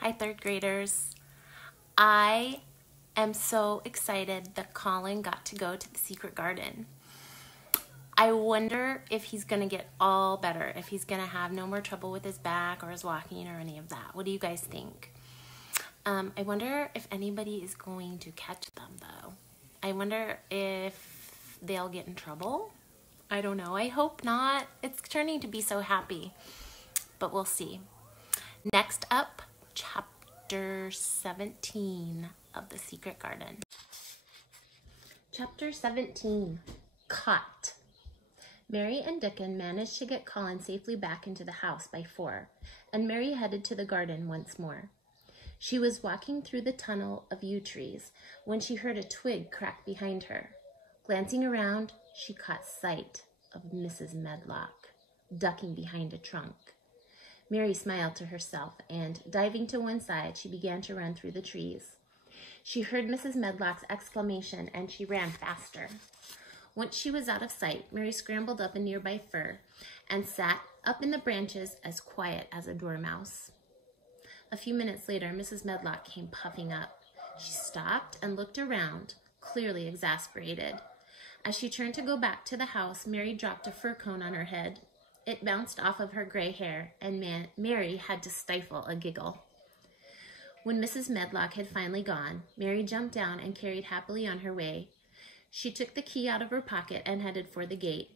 Hi, third graders. I am so excited that Colin got to go to the secret garden. I wonder if he's going to get all better, if he's going to have no more trouble with his back or his walking or any of that. What do you guys think? I wonder if anybody is going to catch them, though. I wonder if they'll get in trouble. I don't know. I hope not. It's turning to be so happy, but we'll see. Next up, Chapter 17 of The Secret Garden. Chapter 17, Caught. Mary and Dickon managed to get Colin safely back into the house by 4, and Mary headed to the garden once more. She was walking through the tunnel of yew trees when she heard a twig crack behind her. Glancing around, she caught sight of Mrs. Medlock, ducking behind a trunk. Mary smiled to herself, and, diving to one side, she began to run through the trees. She heard Mrs. Medlock's exclamation, and she ran faster. Once she was out of sight, Mary scrambled up a nearby fir and sat up in the branches as quiet as a dormouse. A few minutes later, Mrs. Medlock came puffing up. She stopped and looked around, clearly exasperated. As she turned to go back to the house, Mary dropped a fir cone on her head. It bounced off of her gray hair, and Mary had to stifle a giggle. When Mrs. Medlock had finally gone, Mary jumped down and carried happily on her way. She took the key out of her pocket and headed for the gate.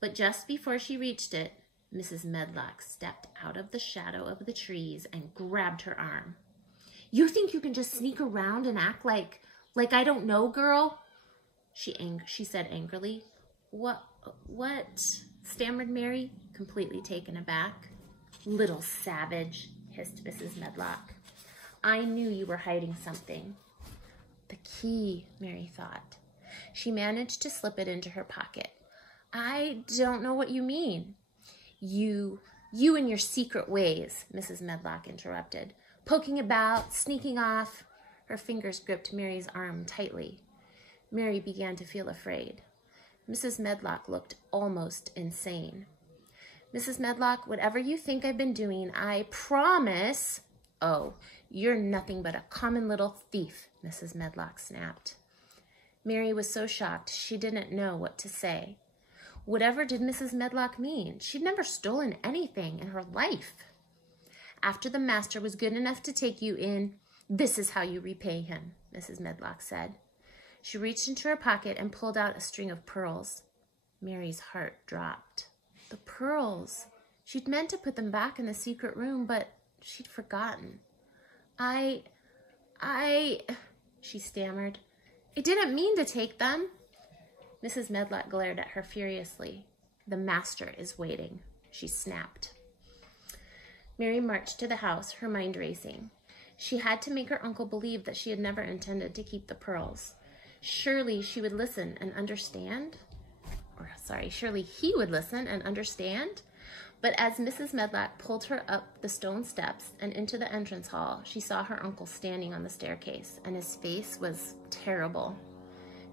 But just before she reached it, Mrs. Medlock stepped out of the shadow of the trees and grabbed her arm. "You think you can just sneak around and act like I don't know, girl?" She said angrily. What? Stammered Mary, completely taken aback. "Little savage," hissed Mrs. Medlock. "I knew you were hiding something." The key, Mary thought. She managed to slip it into her pocket. "I don't know what you mean." You and your secret ways," Mrs. Medlock interrupted. "Poking about, sneaking off." Her fingers gripped Mary's arm tightly. Mary began to feel afraid. Mrs. Medlock looked almost insane. "Mrs. Medlock, whatever you think I've been doing, I promise—" "Oh, you're nothing but a common little thief," Mrs. Medlock snapped. Mary was so shocked she didn't know what to say. Whatever did Mrs. Medlock mean? She'd never stolen anything in her life. "After the master was good enough to take you in, this is how you repay him," Mrs. Medlock said. She reached into her pocket and pulled out a string of pearls. Mary's heart dropped. The pearls! She'd meant to put them back in the secret room, but she'd forgotten. I, she stammered. "I didn't mean to take them." Mrs. Medlock glared at her furiously. "The master is waiting," she snapped. Mary marched to the house, her mind racing. She had to make her uncle believe that she had never intended to keep the pearls. Surely she would listen and understand. Surely he would listen and understand. But as Mrs. Medlock pulled her up the stone steps and into the entrance hall, she saw her uncle standing on the staircase, and his face was terrible.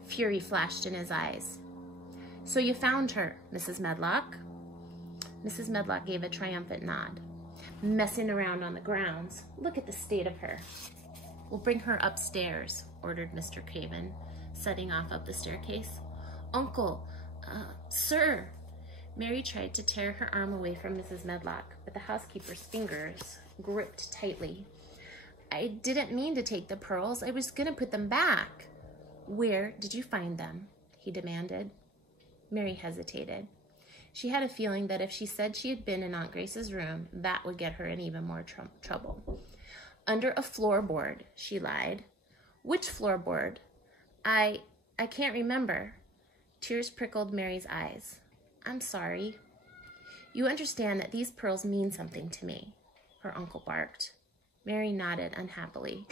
Fury flashed in his eyes. "So you found her, Mrs. Medlock?" Mrs. Medlock gave a triumphant nod. "Messing around on the grounds. Look at the state of her." "We'll bring her upstairs," ordered Mr. Craven, setting off up the staircase. "Uncle, sir." Mary tried to tear her arm away from Mrs. Medlock, but the housekeeper's fingers gripped tightly. "I didn't mean to take the pearls. I was going to put them back." "Where did you find them?" he demanded. Mary hesitated. She had a feeling that if she said she had been in Aunt Grace's room, that would get her in even more trouble. "Under a floorboard," she lied. "Which floorboard?" I can't remember." Tears prickled Mary's eyes. "I'm sorry." "You understand that these pearls mean something to me," her uncle barked. Mary nodded unhappily.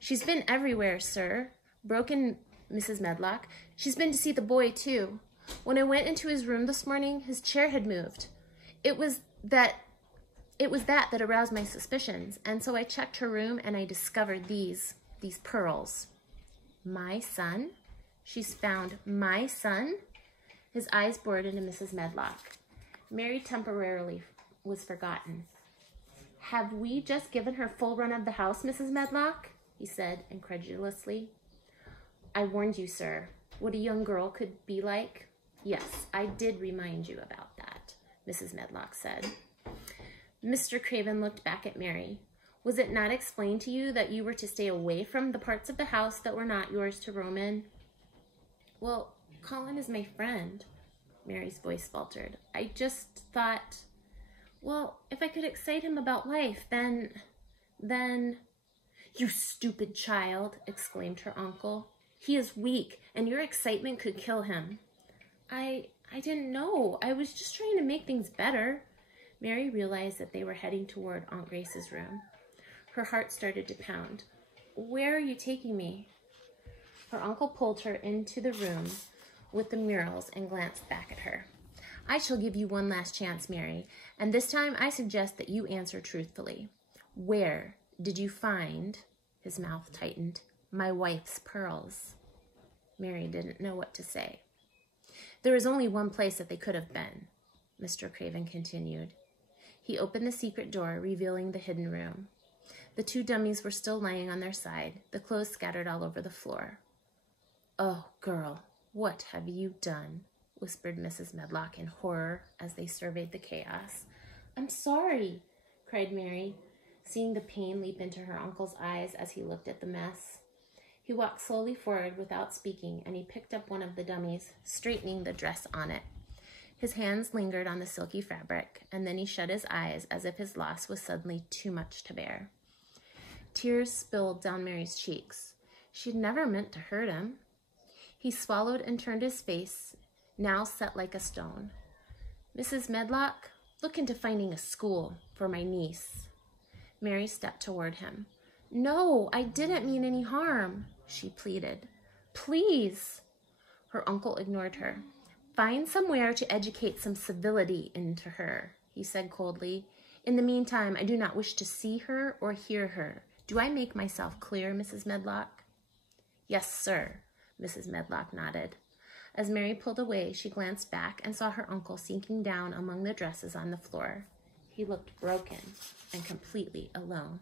"She's been everywhere, sir," broke in Mrs. Medlock. "She's been to see the boy, too. When I went into his room this morning, his chair had moved. It was that aroused my suspicions, and so I checked her room and I discovered these pearls." "My son? She's found my son?" His eyes bored into Mrs. Medlock. Mary temporarily was forgotten. Have we just given her full run of the house, Mrs. Medlock? He said incredulously. I warned you, sir, what a young girl could be like. Yes, I did remind you about that, Mrs. Medlock said. Mr. Craven looked back at Mary. Was it not explained to you that you were to stay away from the parts of the house that were not yours to roam in? Well, Colin is my friend, Mary's voice faltered. I just thought, well, if I could excite him about life, then... You stupid child, exclaimed her uncle. He is weak, and your excitement could kill him. I didn't know. I was just trying to make things better. Mary realized that they were heading toward Aunt Grace's room. Her heart started to pound. Where are you taking me? Her uncle pulled her into the room with the murals and glanced back at her. I shall give you one last chance, Mary, and this time I suggest that you answer truthfully. Where did you find, his mouth tightened, my wife's pearls? Mary didn't know what to say. There is only one place that they could have been, Mr. Craven continued. He opened the secret door, revealing the hidden room. The two dummies were still lying on their side, the clothes scattered all over the floor. Oh, girl, what have you done? Whispered Mrs. Medlock in horror as they surveyed the chaos. I'm sorry, cried Mary, seeing the pain leap into her uncle's eyes as he looked at the mess. He walked slowly forward without speaking, and he picked up one of the dummies, straightening the dress on it. His hands lingered on the silky fabric, and then he shut his eyes as if his loss was suddenly too much to bear. Tears spilled down Mary's cheeks. She had never meant to hurt him. He swallowed and turned his face, now set like a stone. Mrs. Medlock, look into finding a school for my niece. Mary stepped toward him. No, I didn't mean any harm, she pleaded. Please. Her uncle ignored her. Find somewhere to educate some civility into her, he said coldly. In the meantime, I do not wish to see her or hear her. Do I make myself clear, Mrs. Medlock? Yes, sir, Mrs. Medlock nodded. As Mary pulled away, she glanced back and saw her uncle sinking down among the dresses on the floor. He looked broken and completely alone.